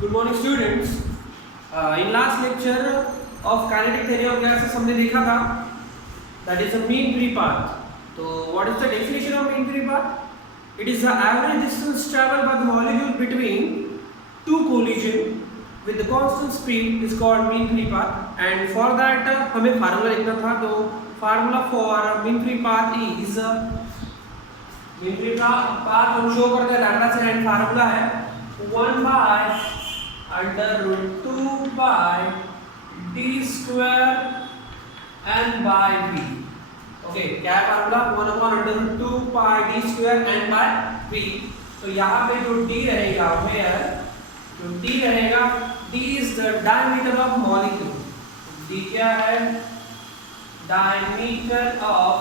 Good morning students. In last lecture of kinetic theory of gases हमने देखा था that is a mean free path. तो what is the definition of mean free path? It is the average distance traveled by the molecule between two collision with the constant speed is called mean free path. And for that हमें formula लिखना था. तो formula for mean free path is mean free path हम show करते हैं lambda से and formula है 1 by under root 2 by d square n by v. Okay क्या है formula 1 upon under root 2 pi d square n by v. तो यहाँ पे जो d रहेगा where जो d रहेगा d is the diameter of molecule. d क्या है diameter of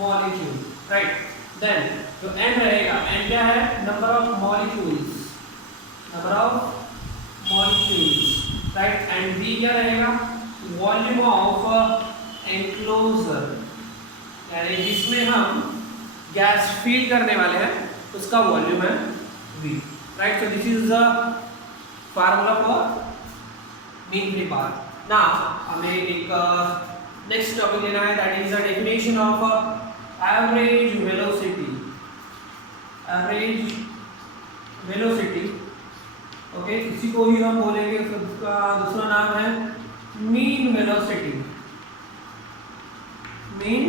molecule, right? Then जो n रहेगा n क्या है number of molecules, right? And v क्या रहेगा volume of enclosure, यानी जिसमें हम गैस फील करने वाले हैं उसका वॉल्यूम है v, right? So this is the formula for mean free path. Now हमें एक नेक्स्ट टॉपिक लेना है that is the definition of average velocity. Average velocity, okay इसी को ही हम बोलेंगे, उसका दूसरा नाम है mean velocity. Mean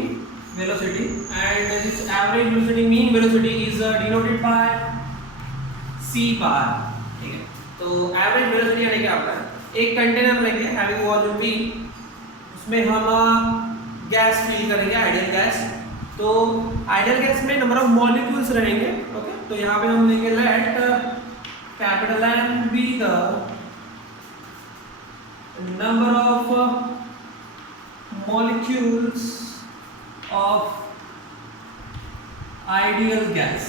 velocity and this average velocity, mean velocity is denoted by c bar. ठीक है, तो average velocity यानी क्या होता है, एक कंटेनर लेंगे हैविंग वॉल्यूम v, उसमें हम गैस फिल करेंगे आइडियल गैस. तो आइडियल गैस में नंबर ऑफ मॉलिक्यूल्स रहेंगे. ओके तो यहाँ पे हम लेंगे let capital M be the number of molecules of ideal gas,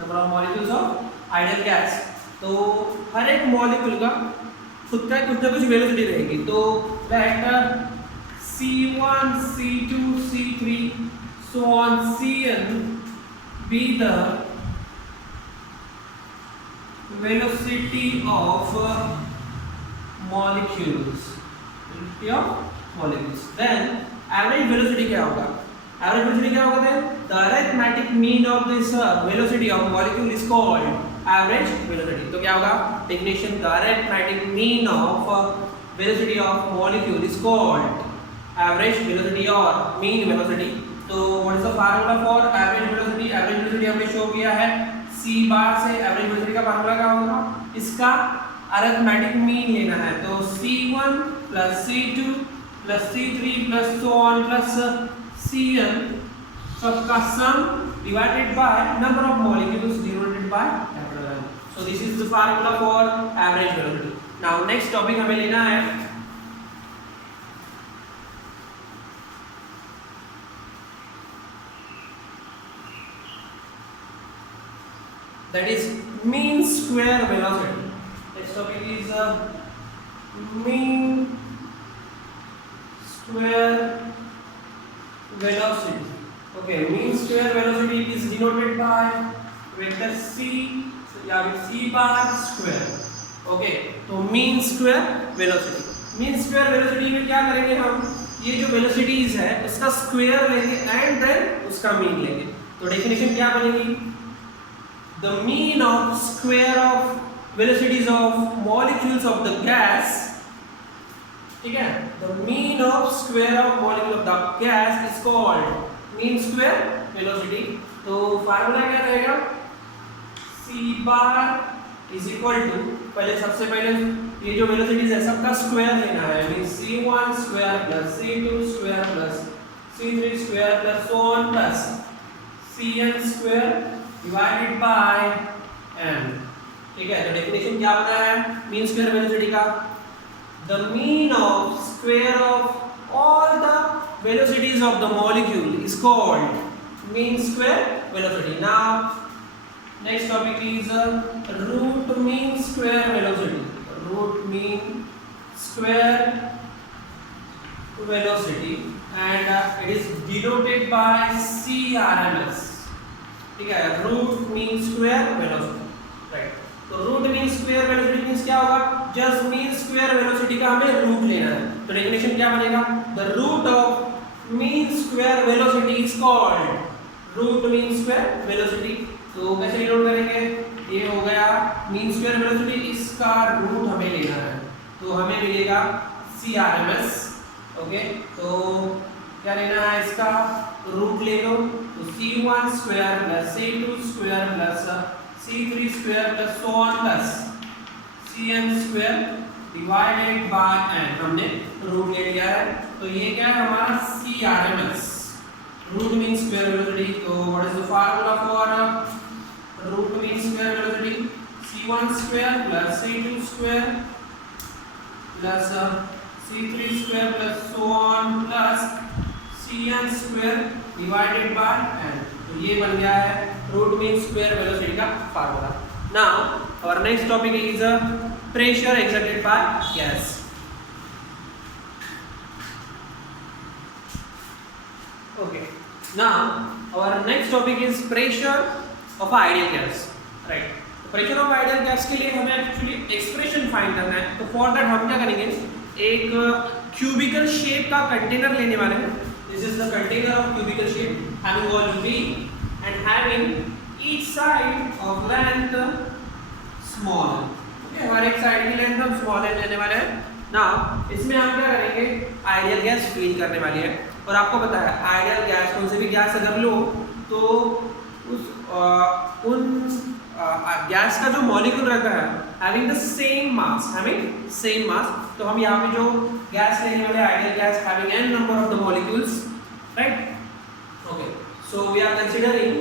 number of molecules of ideal gas. तो हर एक मॉलिक्यूल का खुद का कुछ ना कुछ वेलोसिटी रहेगी. तो late C1, C2, C3, so on Cn be the velocity of molecules. Velocity of molecules. Then average velocity क्या होगा? Average velocity क्या होगा? Then the arithmetic mean of this velocity of molecule is called average velocity. तो क्या होगा? Definition: the arithmetic mean of velocity of molecule is called average velocity or mean velocity. तो what is the formula for average velocity? Average velocity हमने show किया है c बार से. average velocity का formula क्या होगा, इसका अरिथमेटिक मीन लेना है. तो c1 plus c2 plus c3 plus so on plus cn सबका sum divided by number of molecules divided by capital M. So this is the formula for average velocity. Now next topic हमें लेना है that is mean square velocity. Next topic is mean square velocity. Okay, mean square velocity is denoted by vector c, या c bar square. Okay, तो mean square velocity. mean square velocity में क्या करेंगे हम, ये जो velocities है उसका square लेंगे and then उसका mean लेंगे. तो definition क्या बनेगी, the mean of square of velocities of molecules of the gas, ठीक है, the mean of square of molecule of the gas is called mean square velocity. तो फार्मूला क्या रहेगा, c bar is equal to, पहले सबसे पहले ये जो velocities है सबका स्क्वायर लेना है, means c1 square plus c2 square plus c3 square plus so on plus cn square divided by m. ठीक है, तो डेफिनेशन क्या बना है मीन स्क्वायर वेलोसिटी का, the mean of square of all the velocities of the molecule is called mean square velocity. Now next topic is root mean square velocity. Root mean square velocity and it is denoted by CRMS. ठीक है, root mean square velocity, right? तो root mean क्या होगा, just mean square velocity का हमें root लेना है। तो डेफिनेशन क्या बनेगा, the root of mean square velocity is called root mean square velocity. तो कैसे डिनोट करेंगे, ये हो गया मीन स्क्वायर वेलोसिटी, इसका रूट हमें लेना है तो हमें मिलेगा CRMS। ओके, तो क्या लेना है, इसका रूट ले लो, तो C1 square plus C2 square plus C3 square plus so on plus Cn square divided by n, हमने रूट ले लिया है। तो ये क्या है हमारा CRMS, root mean square velocity. तो what is the formula for root mean square velocity, C1 square plus C2 square plus C3 square plus so on plus Cn square divided by n। तो ये बन गया है root mean square velocity का formula. Now our next topic is pressure exerted by gas. Okay, now our next topic is pressure of ideal gas, right? pressure of ideal gas के लिए हमें actually expression find करना है। तो for that हम क्या करेंगे, एक क्यूबिकल शेप का कंटेनर लेने वाले हैं। This is the container of cubical shape having volume V and having each side of length small. Okay, हर एक साइड की लेंथ हम स्मॉल लेने वाले हैं। नाउ इसमें हम क्या करेंगे, आइडियल गैस फील करने वाली है। और आपको पता है आइडियल गैस, कौन से भी गैस अगर लो तो उस गैस का जो मॉलिक्यूल रहता है हैविंग द सेम मास, तो हम यहाँ पे जो गैस लेने वाले ideal gas having n number of the molecules, right? Okay, so we are considering,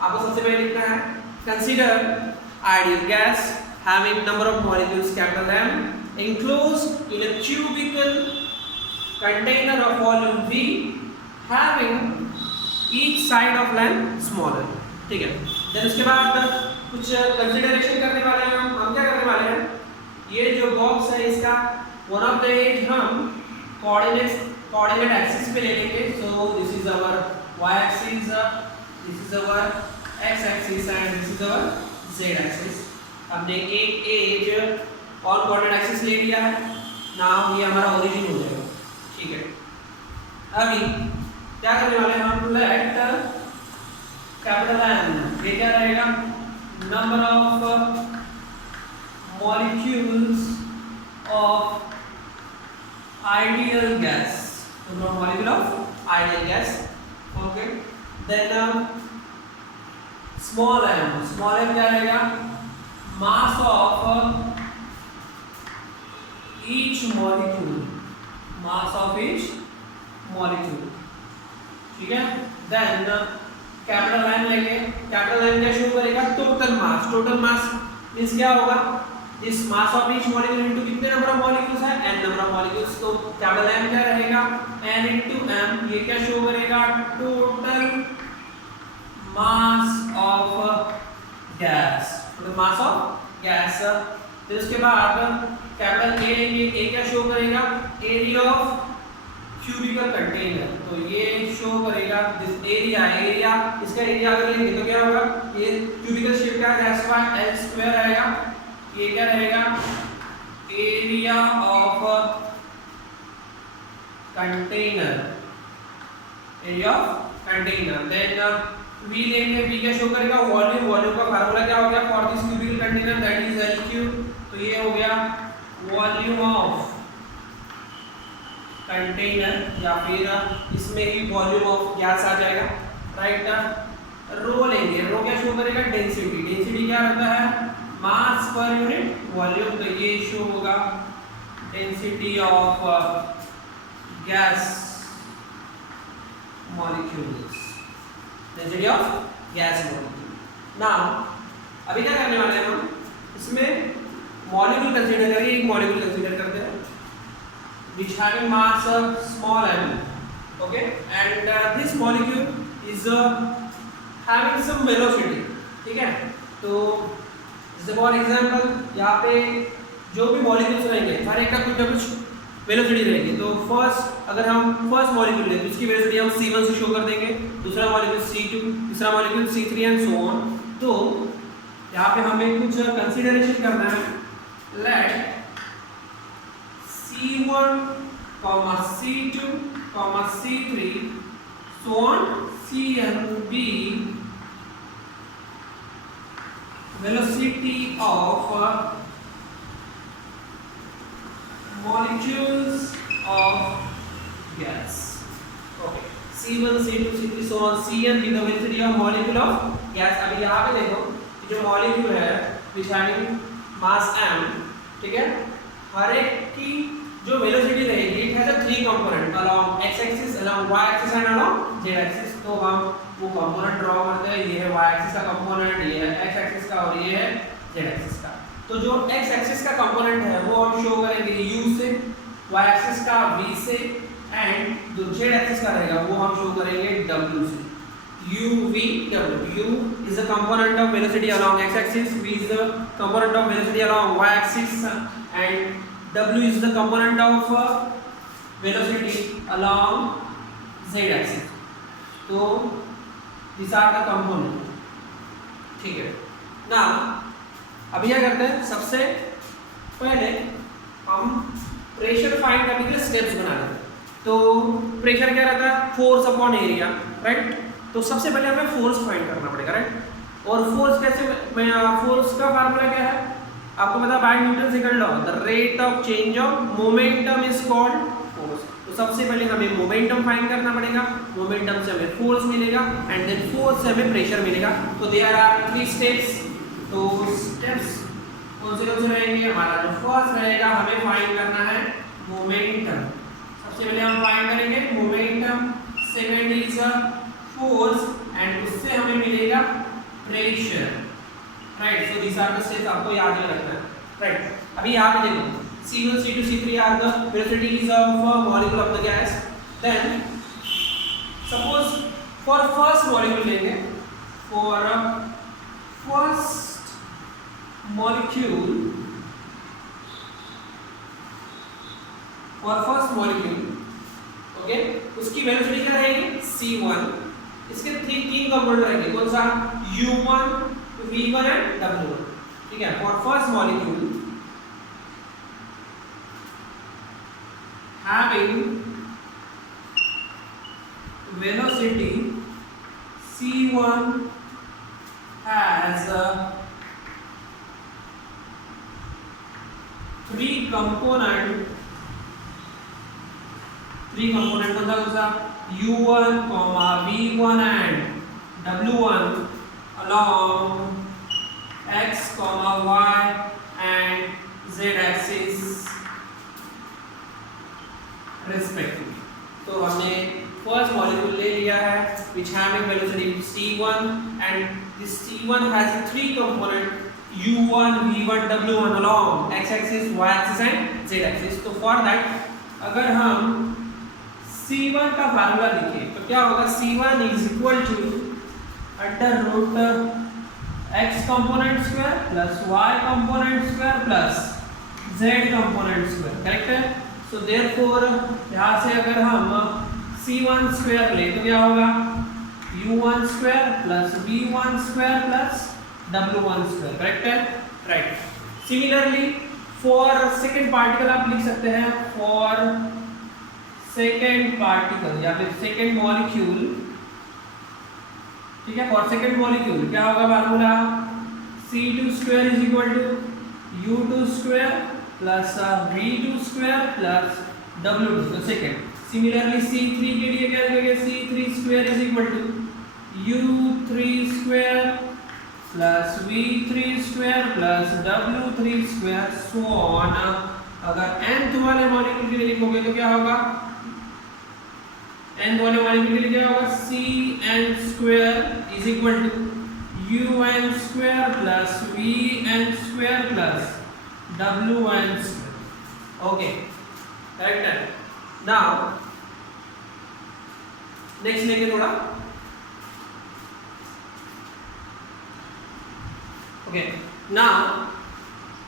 आपको सबसे पहले लिखना है consider ideal gas having number of molecules capital M enclosed in a cubical container of volume V having each side of length smaller। ठीक है, then उसके बाद कुछ कंसिडरेशन करने वाले हैं हम क्या करने वाले हैं, ये जो बॉक्स है इसका वन ऑफ द एज हम कोऑर्डिनेट एक्सिस पे ले लेंगे। So this is our y axis, this is our x axis and this is our Z axis. हमने एक एज और कोऑर्डिनेट एक्सिस ले लिया है। नाउ ये हमारा ओरिजिन हो जाएगा। ठीक है, अभी क्या करने वाले हैं हम, लेट कैपिटल M, ये क्या रहेगा, number of molecules of ideal gas, number of molecule of ideal gas. Okay, then small m क्या रहेगा, मास ऑफ ईच मॉलिक्यूल, ठीक है। देन कैपिटल M लेंगे, कैपिटल M क्या शो करेगा, टोटल मास मींस क्या होगा, इस mass of each molecule into कितने नंबर ऑफ मॉलिक्यूल्स है, n नंबर ऑफ मॉलिक्यूल्स। तो कैपिटल M क्या रहेगा, n इनटू m, ये क्या शो करेगा, total mass of gas, mass of gas. फिर उसके बाद कैपिटल A लेंगे, A क्या शो करेगा, एरिया ऑफ क्यूबिकल कंटेनर। तो ये शो करेगा दिस एरिया, इसका एरिया अगर लेंगे तो क्या होगा, ये क्यूबिकल शेप का है L स्क्वायर आएगा, ये क्या रहेगा, area of container, then V लेंगे, V क्या शो करेगा, वॉल्यूम का फार्मूला क्या हो गया for this cubical container, that is LQ। तो ये हो गया वॉल्यूम ऑफ कंटेनर, या फिर इसमें ही वॉल्यूम ऑफ गैस आ जाएगा, राइट। रो लेंगे, रो क्या शो करेगा, डेंसिटी क्या रहता है, मास पर यूनिट वॉल्यूम। तो ये शो होगा density of gas molecules, density of gas molecule. Now अभी क्या करने वाले हैं हम, इसमें मॉलिक्यूल कंसीडर करेंगे, एक मॉलिक्यूल कंसीडर करते हैं which having mass small m, okay, and this molecule is having some velocity, ठीक है। तो जैसे फॉर एग्जांपल यहाँ पे जो भी मॉलिक्यूल्स रहेंगे हर एक का कुछ ना कुछ वेलोसिटी रहेगी। तो अगर हम फर्स्ट मॉलिक्यूल लें तो इसकी वेलोसिटी हम c1 से शो कर देंगे, दूसरा मॉलिक्यूल c2, तीसरा molecule c3 and so on. तो यहाँ पे हमें कुछ कंसीडरेशन करना है। let C1 comma C2 comma C3 so on Cn be velocity of molecules of gas. Okay. C1, C2, C3 so on Cn be the velocity of molecule of gas. अभी यहाँ पे देखो जो molecule है which having mass m, ठीक है, हर एक की जो velocity रहेगी it has a three component along x axis, along y axis and along z axis. तो हम वो component draw करते हैं, ये है y axis का component, ये है x axis का और ये है z axis का. तो जो x axis का component है वो हम show करेंगे u से, y axis का v से एंड जो z axis का रहेगा वो हम शो करेंगे w से. u v w. u is the component of velocity along x axis, v is the component of velocity along y axis and w is the component of velocity along z axis. तो these are the component. ठीक है ना. अभी क्या करते हैं, सबसे पहले हम प्रेशर फाइंड करने के लिए स्टेप्स बना लेते हैं. तो प्रेशर क्या रहता है, फोर्स अपॉन एरिया, राइट. तो सबसे पहले हमें फोर्स फाइंड करना पड़ेगा, राइट. और फोर्स कैसे, फोर्स का फार्मूला क्या है आपको पता है, by Newton second law, the rate of change of momentum is called force. तो सबसे पहले हमें मोमेंटम फाइंड करना पड़ेगा, मोमेंटम से हमें फोर्स मिलेगा एंड देन फोर्स से हमें प्रेशर मिलेगा. तो देयर आर 3 स्टेप्स. तो स्टेप्स कौन से रहेंगे, हमारा जो फर्स्ट रहेगा हमें फाइंड करना है मोमेंटम. सबसे पहले हम फाइंड करेंगे momentum, second is force and उससे हमें मिलेगा pressure, right. So this are the steps, आपको याद ही रखना है, राइट. अभी यहाँ पे देखो C1, C2, C3 are the velocities of molecule of the gas. Then suppose for first molecule लेंगे, for first molecule, ओके, उसकी वेलोसिटी क्या रहेगी C1. इसके तीन कंपोनेंट रहेंगे, कौन सा, U1, V1 एंड W1. ठीक है. For first molecule having velocity C1 has three component कौन सा, U1, V1 and W1 along x, y and z axis respectively. तो हमने फर्स्ट मॉलिक्यूल ले लिया है which having velocity C1 and this C1 has three component U1, V1, W1 along x axis, y axis and z axis. तो for that अगर हम C1 का formula लिखें तो क्या होगा, C1 is equal to under root x component square plus y component square plus z component square, correct है. So therefore यहाँ से अगर हम C1 square ले तो क्या होगा, U1 square plus V1 square plus W1 square, correct है, right. Similarly for second particle आप लिख सकते हैं for second particle या फिर second molecule. ठीक है. for second molecule क्या होगा formula, C2 square is equal to U2 square plus V2 square plus W2, तो सेकेंड. सिमिलरली C3 के लिए क्या लिखेंगे, C3 square is equal to U3 square plus V3 square plus W3 square so on. अगर nth वाले molecule के लिए लिखोगे तो क्या होगा, nth वाले मॉलिक्यूल के लिए क्या होगा, Cn square is equal to Un square plus Vn square plus W1 square. Okay, correct है. Now next लेंगे थोड़ा. Okay, now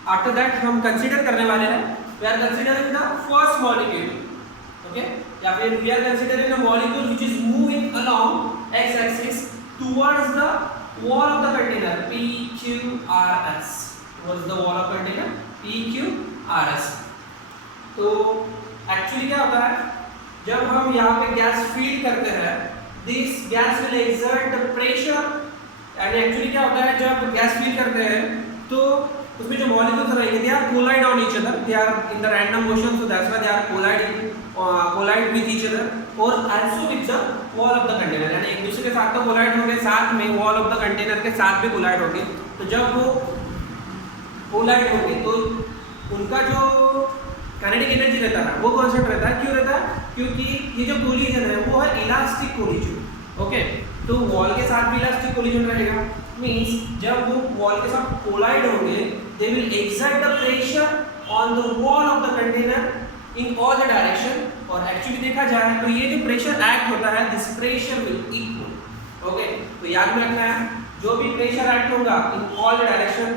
after that हम कंसीडर करने वाले हैं, we are considering the first molecule. Okay, या फिर we are considering a molecule which is moving along x-axis towards the wall of the container PQRS. Towards the wall of container PQRS। तो actually क्या होता है, जब हम यहाँ पे गैस फील करते हैं, this gas will exert the pressure. यानी एक्चुअली क्या होता है, जब गैस फील करते हैं तो उसमें जो मॉलिक्यूल्स रहेंगे they are collide on each other, they are in the random motion, so that's why they are collide with each other और also with the wall of the container. यानी एक दूसरे के साथ तो कोलाइड होंगे, साथ में वॉल ऑफ द कंटेनर के साथ भी कोलाइड होंगे। तो जब वो कोलाइड होंगे तो उनका जो काइनेटिक एनर्जी रहता है वो कांस्टेंट रहता है। क्यों रहता है? क्योंकि ये जो कोलिजन है वो है इलास्टिक कोलिजन। ओके, तो वॉल के साथ भी इलास्टिक कोलिजन रहेगा, मींस जब वो वॉल के साथ कोलाइड होंगे they will exert the pressure on the wall of the container in all the direction. और एक्चुअली देखा जाए तो ये जो प्रेशर एक्ट होता है, this pressure will equal. Okay, तो याद में रखना है जो भी प्रेशर एक्ट होगा in all the direction,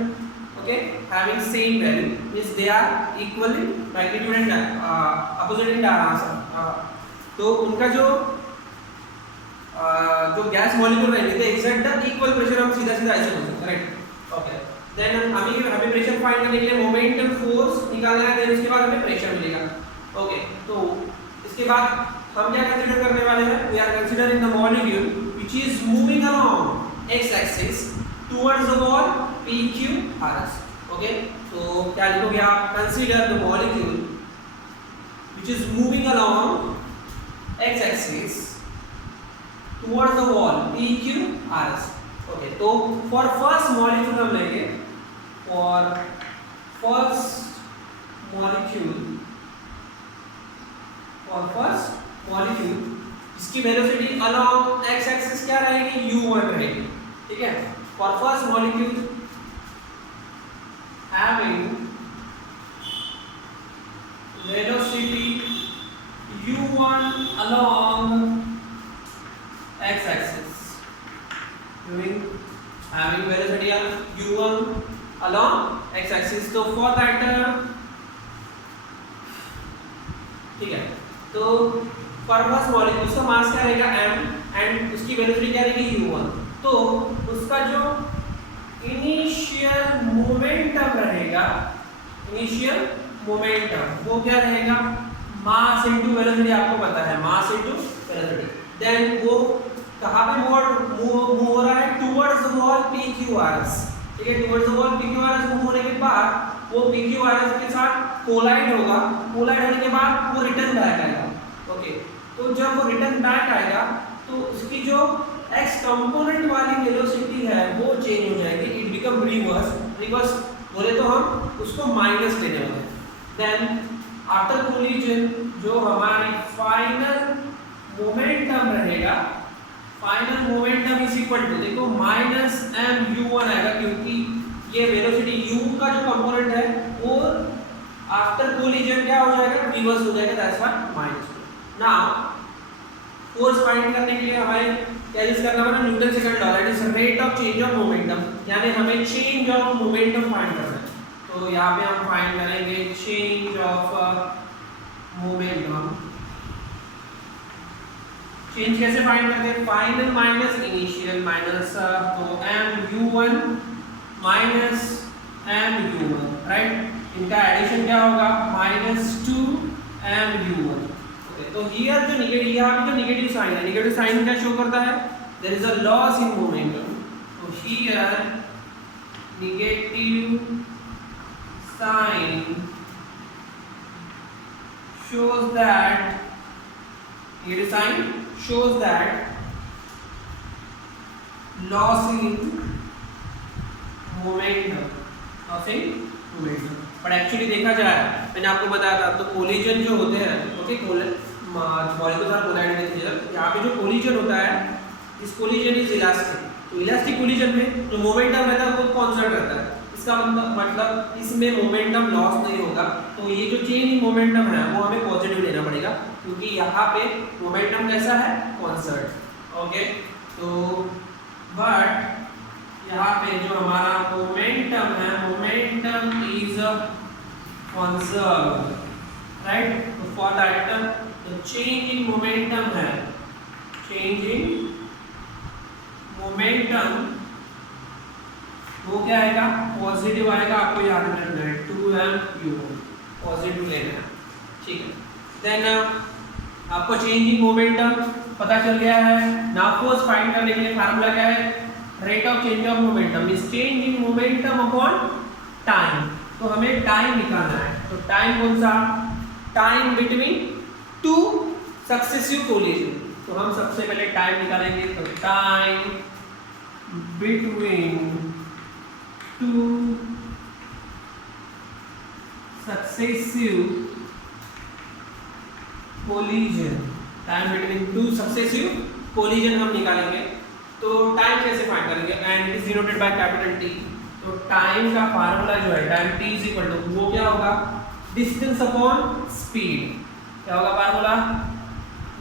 okay, having same value means they are equal in magnitude and opposite in तो उनका जो गैस मॉलिक्यूल रहेंगे they exert the equal pressure, हम सीधा सीधा ऐसे बोल सकते हैं, राइट। ओके, देन हमें प्रेशर फाइंड करने के लिए मोमेंटम फोर्स निकालना है, देन उसके बाद हमें प्रेशर मिलेगा। ओके, तो इसके बाद हम क्या कंसीडर करने वाले हैं, we are considering the molecule which is moving along x axis towards the wall PQRS। Okay, तो क्या लिखोगे आप, consider the molecule which is moving along x axis towards the wall PQRS। Okay, तो for first molecule हम लेंगे, for first molecule इसकी velocity along x axis क्या रहेगी, u1 रहेगी। ठीक है, for first molecule having velocity u1 along x axis, having velocity u1 along x axis। तो for that ठीक है, तो for first molecule उसका मास क्या रहेगा m एंड उसकी वेलोसिटी क्या रहेगी u1। तो उसका जो इनिशियल मोमेंटम रहेगा, इनिशियल मोमेंटम वो क्या रहेगा, मास इनटू वेलोसिटी। आपको पता है मास इनटू वेलोसिटी। देन वो कहां पे मूव हो रहा है, टुवर्ड्स द वॉल PQRS। ठीक है, towards the wall PQRS move होने के बाद वो PQRS के साथ कोलाइड होगा, कोलाइड होने के बाद वो रिटर्न बैक आएगा। ओके, तो जब वो रिटर्न बैक आएगा तो उसकी जो x कंपोनेंट वाली वेलोसिटी है वो चेंज हो जाएगी, इट बिकम रिवर्स बोले तो हम उसको माइनस लेने वाले हैं। देन आफ्टर कोलिजन जो हमारी फाइनल मोमेंटम रहेगा, final momentum is equal to, देखो माइनस mu1 आएगा, क्योंकि ये वेलोसिटी u का जो कंपोनेंट है वो आफ्टर कोलिजन क्या हो जाएगा, रिवर्स हो जाएगा, that's why minus. Now force find करने के लिए हमें क्या यूज करना पड़ेगा, Newton second law, that is rate of change of momentum. यानी हमें चेंज ऑफ मोमेंटम फाइंड करना है। तो यहाँ पे हम फाइंड करेंगे चेंज ऑफ मोमेंटम। चेंज कैसे फाइंड करते हैं, फाइनल माइनस इनिशियल माइनस, तो mu1 माइनस mu1, राइट। इनका एडिशन क्या होगा, -2 mu1। तो हियर जो नेगेटिव, यहाँ पे जो नेगेटिव साइन है, नेगेटिव साइन क्या शो करता है, there is a loss in momentum. तो here negative sign shows that, negative sign shows that loss in momentum, but actually देखा जाए, मैंने आपको बताया था, तो कोलिजन जो होते हैं, okay, molecules are collide with each other. यहाँ पे जो कोलिजन होता है, इस कोलिजन इज इलास्टिक। तो इलास्टिक कोलिजन में जो मोमेंटम रहता है वो कांस्टेंट रहता है। इसका मतलब इसमें मोमेंटम लॉस नहीं होगा। तो ये जो चेंज इन मोमेंटम है वो हमें पॉजिटिव लेना पड़ेगा, क्योंकि यहाँ पे मोमेंटम कैसा है, कांस्टेंट। ओके, तो बट यहाँ पे जो हमारा मोमेंटम है, मोमेंटम इज कंजर्व्ड, राइट। तो for that the change in momentum है, चेंज इन मोमेंटम वो क्या आएगा, पॉजिटिव आएगा, आपको याद रखना है 2mu पॉजिटिव लेना है, ठीक है। देन आपको चेंज इन मोमेंटम पता चल गया है। नाउ फोर्स फाइंड करने के लिए फार्मूला क्या है, rate of change of momentum is change in momentum upon time. तो हमें टाइम निकालना है, तो टाइम कौन सा, time between two successive collision. तो हम सबसे पहले टाइम निकालेंगे, तो time between two successive collision, time between two successive collision हम निकालेंगे। तो टाइम कैसे फाइंड करेंगे, and it is denoted by capital T. तो टाइम का फार्मूला जो है, time T is equal to, वो क्या होगा, डिस्टेंस अपॉन स्पीड। क्या होगा फार्मूला,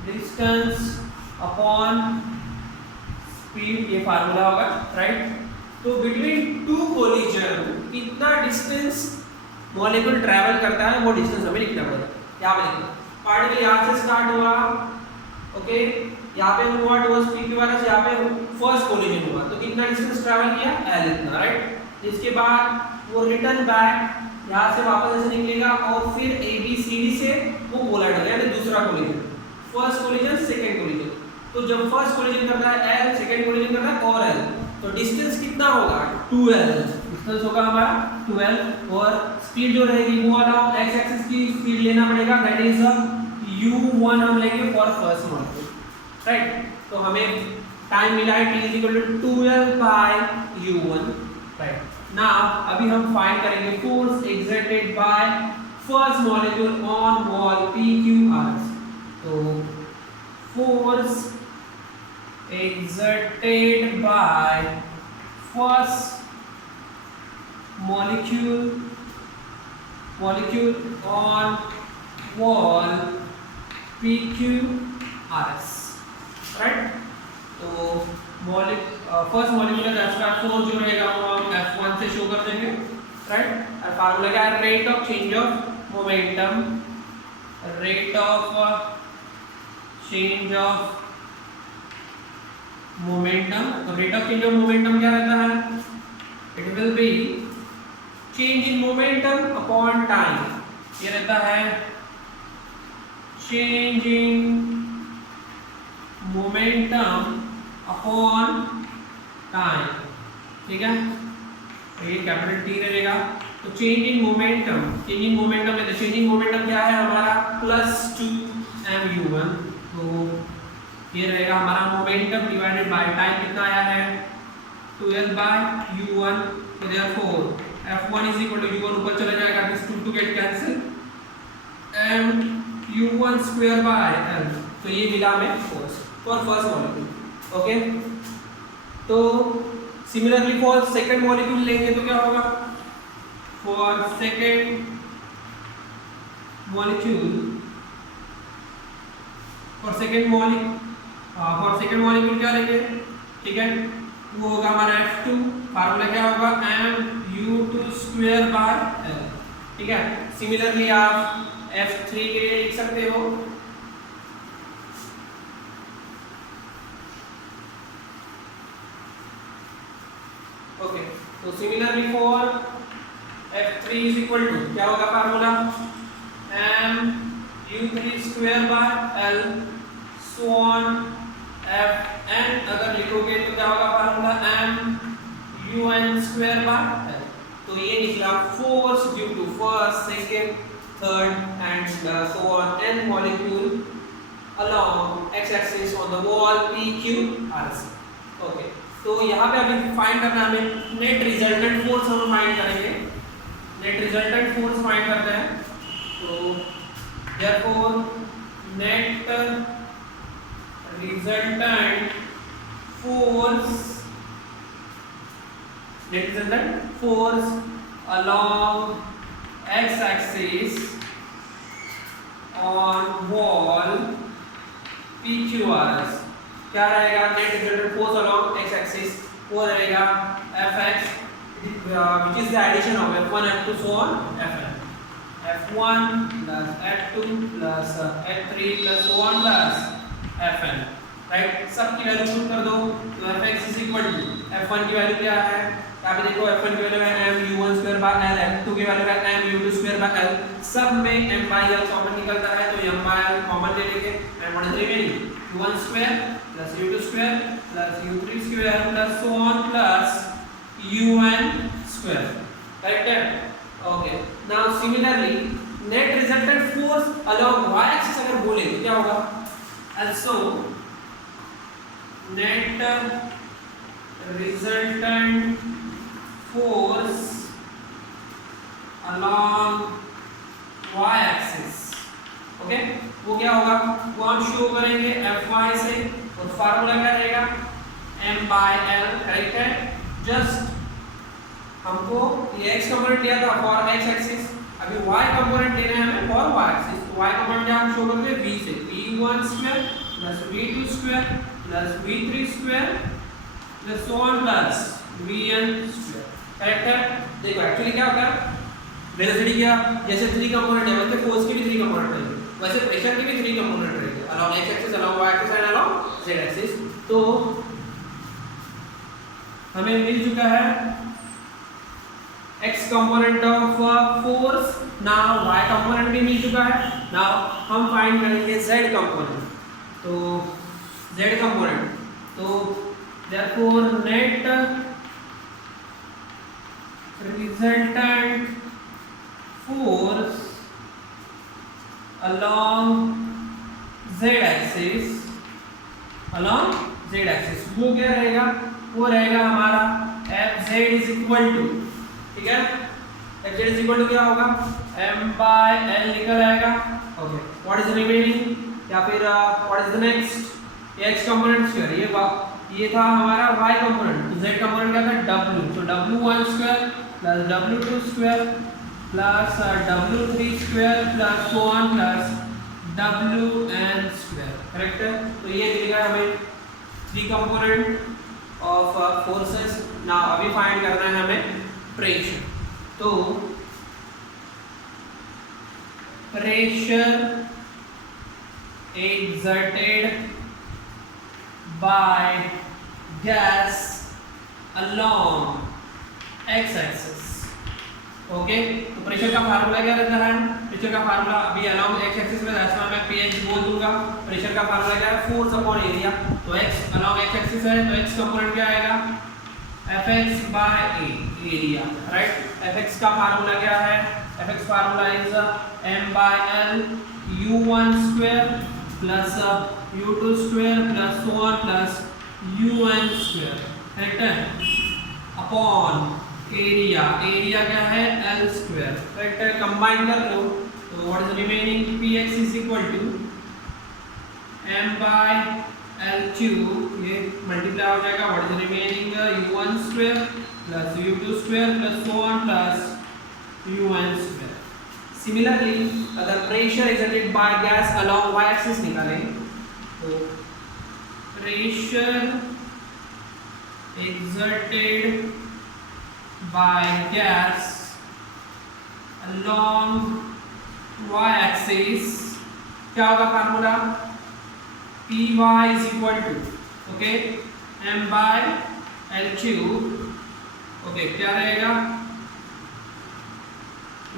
डिस्टेंस अपॉन स्पीड, ये फार्मूला होगा, राइट। तो बिटवीन टू कोलिजन कितना डिस्टेंस मॉलिक्यूल ट्रैवल करता है, वो डिस्टेंस हमें लिखना पड़ेगा। यहाँ पे लिखना, पार्टिकल यहाँ से स्टार्ट हुआ, ओके, यहाँ पे move towards P Q R S, यहाँ पे फर्स्ट कोलिजन हुआ, तो कितना डिस्टेंस ट्रैवल किया, एल इतना, राइट। इसके बाद वो रिटर्न बैक यहाँ से वापस ऐसे निकलेगा, और फिर ए बी सी डी से वो कोलाइड हो गया, यानी दूसरा collision, first collision second collision. तो जब फर्स्ट कोलिजन करता है एल, सेकंड कोलिजन करता है और एल, तो डिस्टेंस कितना होगा, 2l डिस्टेंस होगा हमारा 2l, और स्पीड जो रहेगी वो अलाउ एक्स एक्सिस की स्पीड लेना पड़ेगा, दैट इज u1 हम लेंगे फॉर फर्स्ट मॉलिक्यूल, राइट। तो हमें टाइम मिला है t equal to 2l by u1, right. Now अभी हम फाइंड करेंगे force exerted by first molecule on wall PQRS। तो force exerted by first molecule on wall PQRS, right। तो first molecular aspect force जो रहेगा वो हम F1 से शो कर देंगे, राइट। और फार्मूला क्या है, rate of change of momentum, rate of change of momentum. तो rate of change of momentum क्या रहता है, it will be change in momentum upon time. ये रहता है change in momentum upon time, ठीक है। तो ये कैपिटल टी रहेगा। तो change in momentum, change in momentum है, चेंज इन मोमेंटम क्या है हमारा, +2mu1। तो ये रहेगा हमारा मोमेंटम डिवाइडेड बाय टाइम, कितना आया है 2l बाय u1। तो therefore f1 is equal to u1 ऊपर चला जाएगा, this 2 get cancel, and u1 square by l। तो ये मिला हमें force for first molecule, okay. तो सिमिलरली फॉर सेकंड मॉलिक्यूल लेंगे तो क्या होगा, फॉर सेकंड मॉलिक्यूल क्या लेंगे, ठीक है, वो होगा हमारा F2। फार्मूला क्या होगा, mu2 स्क्वायर बाय l, ठीक है। सिमिलरली आप F3 के लिए लिख सकते हो, ओके। तो similarly for F3 is equal to क्या होगा formula, mu3 square by l so on f, and अगर लिखोगे तो क्या होगा formula mun square by l। तो ये निकला force due to first, second, third and so on n molecule along x axis on the wall PQRS, okay. तो यहाँ पे अभी फाइंड करना है हमें नेट रिजल्टेंट फोर्स, हम फाइंड करेंगे, नेट रिजल्टेंट फोर्स फाइंड करते हैं। तो therefore net resultant force along x-axis on wall PQRS क्या रहेगा, net resultant force along x-axis वो रहेगा Fx, which is the addition of F1 F2 so on Fn, F1 plus F2 plus F3 plus so on plus Fn, right, सबकी value put कर दो। तो fx is equal to f1 की value क्या है, यहाँ पे देखो f1 की वैल्यू है m u1 square by l, f2 की वैल्यू है m u2 square by l, सब में m by l कॉमन निकलता है तो m by l कॉमन ले लेंगे and what is remaining u1 square plus u2 square plus u3 square plus so on plus un square, right है। Okay, now similarly net resultant force along y axis अगर बोले तो क्या होगा, also net resultant force along y axis, okay, वो क्या होगा, वो हम शो करेंगे Fy से और फार्मूला क्या रहेगा m by l, करेक्ट है। जस्ट हमको ये x कंपोनेंट दिया था फॉर x एक्सिस, अभी y कंपोनेंट लेना है हमें फॉर y एक्सिस, तो y कंपोनेंट क्या हम शो करेंगे v से, v1 square plus v2 square plus v3 square plus so on plus vn square, correct है। देखो एक्चुअली क्या होगा, वेलोसिटी क्या, जैसे 3 कंपोनेंट है वैसे फोर्स के भी 3 कंपोनेंट रहेंगे, वैसे प्रेशर के भी 3 कंपोनेंट रहेंगे along x axis, along y axis and along z axis. तो हमें मिल चुका है x component of force, now y component भी मिल चुका है। नाउ हम फाइंड करेंगे z कंपोनेंट, तो z कंपोनेंट, तो therefore net resultant force along z axis, along z axis वो क्या रहेगा, वो रहेगा हमारा Fz is equal to, ठीक है, Fz is equal to क्या होगा m by l निकल आएगा। ओके, व्हाट इज रिमेनिंग या फिर what is the next, x component square, ये था हमारा y कंपोनेंट, तो z कंपोनेंट क्या था w, तो w1 square plus w2 square plus w3 square plus so on plus wn square, correct है। तो ये मिलेगा हमें 3 कंपोनेंट ऑफ फोर्सेस। नाउ अभी फाइंड करना है हमें प्रेशर, तो pressure exerted by gas along x axis, okay. तो प्रेशर का फार्मूला क्या रहता है, प्रेशर का फार्मूला अभी along x axis में ऐसा मैं pH बोल दूंगा। प्रेशर का फार्मूला क्या है, फोर्स अपॉन एरिया, तो x along x axis है तो x कंपोनेंट क्या आएगा Fx by A, area, right. Fx का फार्मूला क्या है, Fx formula is m by l u1 square plus u2 square plus so on plus un square, correct है, upon area, area क्या है l स्क्वायर, करेक्ट है। Combine कर लो तो what is remaining, px is equal to m by l cube, ये multiply हो जाएगा, what is remaining u1 square plus u2 square plus so on plus un square. Similarly अगर pressure exerted by gas along y axis निकालें तो pressure exerted by gas along y-axis क्या होगा formula, Py is equal to, okay, m by l cube, okay, क्या रहेगा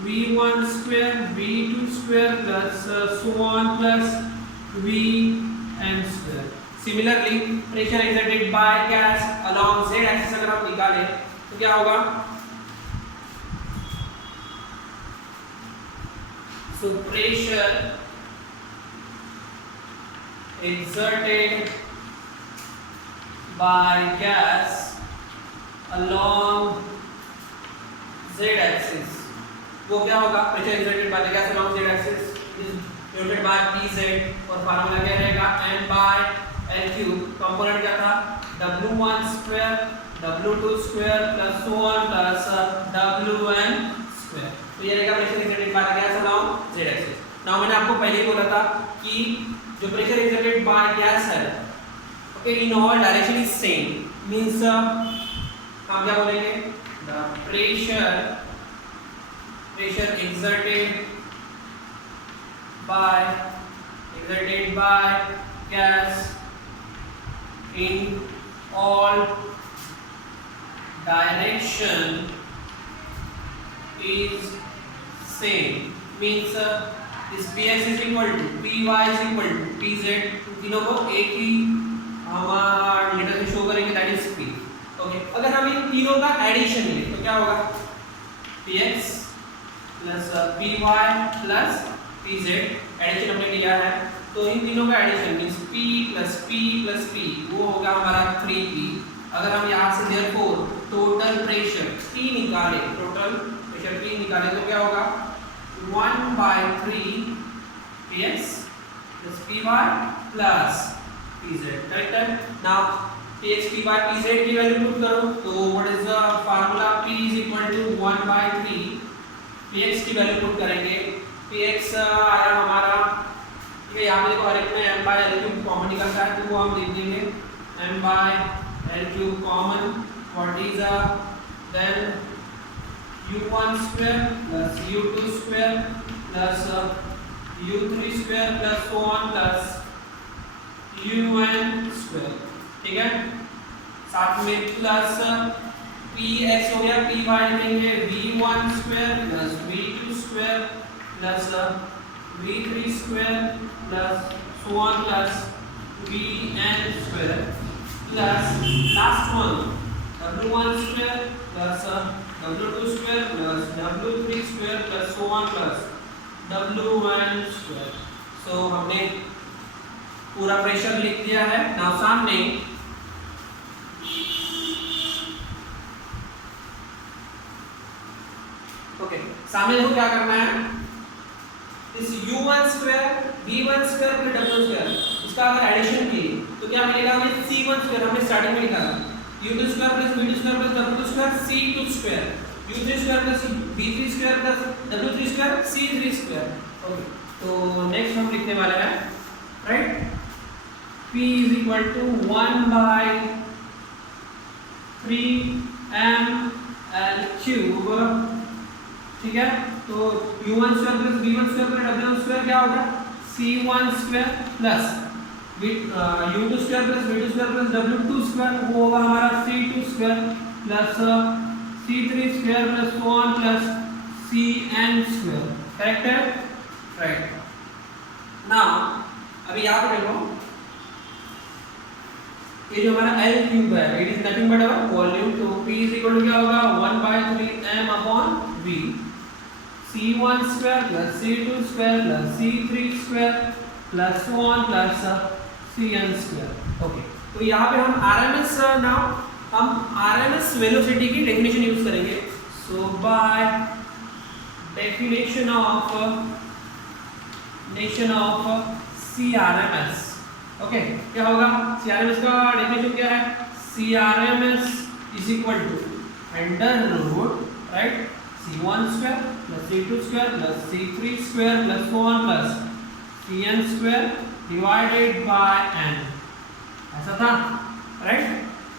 v1 square v2 square plus so on plus vn square. Similarly pressure exerted by gas along z axis अगर हम निकालें तो क्या होगा, so pressure exerted by gas along z axis, वो क्या होगा, pressure exerted by gas along z axis is denoted by pz और फार्मूला क्या रहेगा m by l cube, component क्या था w1 square w2 square plus so on plus wn square. तो ये रहेगा pressure exerted by gas along z axis. Now मैंने आपको पहले ही बोला था कि जो प्रेशर एक्सर्टेड बाय गैस है, okay, in all direction is same, means हम क्या बोलेंगे, the pressure exerted by gas in all direction is same, means this px is equal to py is equal to pz, तीनों को एक ही हमारा letter से show करेंगे, दैट इज p। ओके, अगर हम इन तीनों का एडिशन लें तो क्या होगा, px plus py plus pz, addition हमने लिया है तो इन तीनों का addition means p plus p वो होगा हमारा 3p। अगर हम यहाँ से देयरफॉर टोटल प्रेशर P निकाले, टोटल प्रेशर P निकाले तो क्या होगा 1/3 px plus py plus pz, correct है। नाउ px py pz की वैल्यू पुट करो तो what is the formula, p is equal to 1/3 px की वैल्यू पुट करेंगे, px आया हमारा, ठीक है, यहाँ पे देखो हर एक में m/l³ कॉमन निकलता है तो वो हम लिख देंगे m/l³ common, what is then u1 square plus u2 square plus u3 square plus so on plus un square, ठीक है। साथ में प्लस px हो गया, py लिखेंगे v1 square plus v2 square plus v3 square plus so on plus vn square plus last one w1 square plus w2 square plus w3 square plus so on plus w1 square। सो हमने पूरा pressure लिख दिया है। Now सामने okay, सामने देखो क्या करना है, इस u1 square v1 square plus w square इसका अगर एडिशन किए तो क्या मिलेगा हमें c1 स्क्वायर, हमने स्टार्टिंग में लिखा था u2 square plus v2 square plus w square c2 square, u3 square plus v3 square plus w3 square c3 square. Okay, तो नेक्स्ट हम लिखने वाले हैं, right, p is equal to 1/3ml³, ठीक है। तो u1 square plus v1 square plus w square क्या होगा c1 square plus u2 square plus v2 square plus w2 square, वो होगा हमारा c2 square plus c3 square plus so on plus cn square, correct है, right. Now अभी यहाँ पे देखो ये जो हमारा L³ है, it is nothing but our volume, तो P इज इक्वल टू क्या होगा 1/3m/v, c1 square plus c2 square plus c3 square plus so on plus cn square. Okay, तो यहाँ पे हम RMS नाउ हम RMS वेलोसिटी की डेफिनेशन यूज करेंगे। So by definition of CRMS, okay, क्या होगा CRMS का डेफिनेशन क्या है, CRMS is equal to under root, right, c1 square plus c2 square plus c3 square plus so on plus cn square divided by n, ऐसा था, right.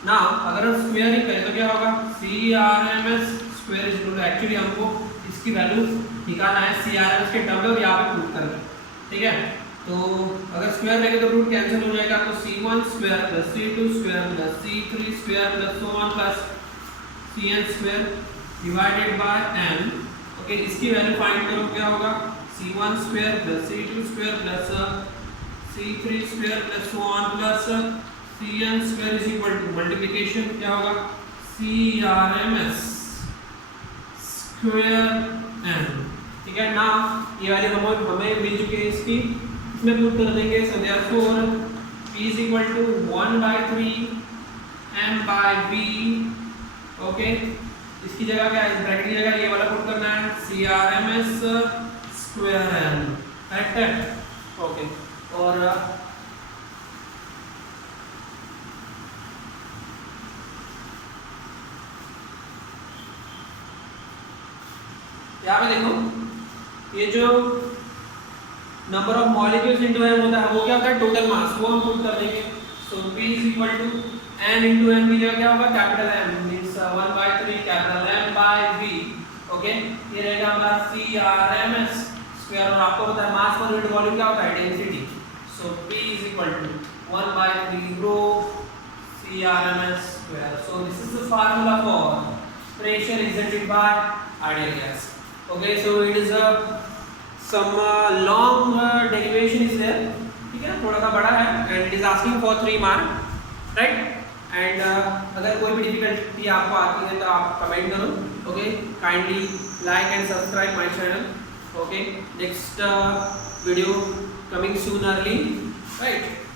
Now अगर हम squaring करें तो क्या होगा CRMS square is equal to, actually हमको इसकी वैल्यू निकालना है CRMS के टर्म में और यहाँ पे पुट करना, ठीक है। तो अगर स्क्वायर लेंगे तो रूट कैंसिल हो जाएगा, तो c1 square plus c2 square plus c3 square plus so on plus cn square divided by n। Okay, इसकी वैल्यू फाइंड करो, क्या होगा c1 square plus c2 square plus c3 square plus so on plus cn square is equal to multiplication, क्या होगा CRMS square n, ठीक है ना। ये वाली हमें मिल चुकी है, इसकी इसमें पुट कर देंगे। So therefore p is equal to 1/3m/v, okay, इसकी जगह क्या है, ब्रैकेट की जगह ये वाला पुट करना है CRMS स्क्वायर n, करेक्ट है, ओके। और यहाँ पे देखो ये जो number of molecules into m होता है वो क्या होता है टोटल मास, वो हम पुट कर देंगे। So p is equal to n into m की जगह क्या होगा capital M means 1/3 capital M/v, ओके। ये रहेगा हमारा CRMS स्क्वायर, और आपको पता है मास पर यूनिट वॉल्यूम क्या होता है density. So p is equal to 1/3 rho CRMS square. So this is the formula for pressure exerted by ideal gas. Okay, so it is a some long derivation is there. ठीक है, थोड़ा सा बड़ा है and it is asking for 3 mark, right? And अगर कोई भी difficulty आपको आती है तो आप कमेंट करो. Okay, kindly like and subscribe my channel. Okay, next video coming soon early, right?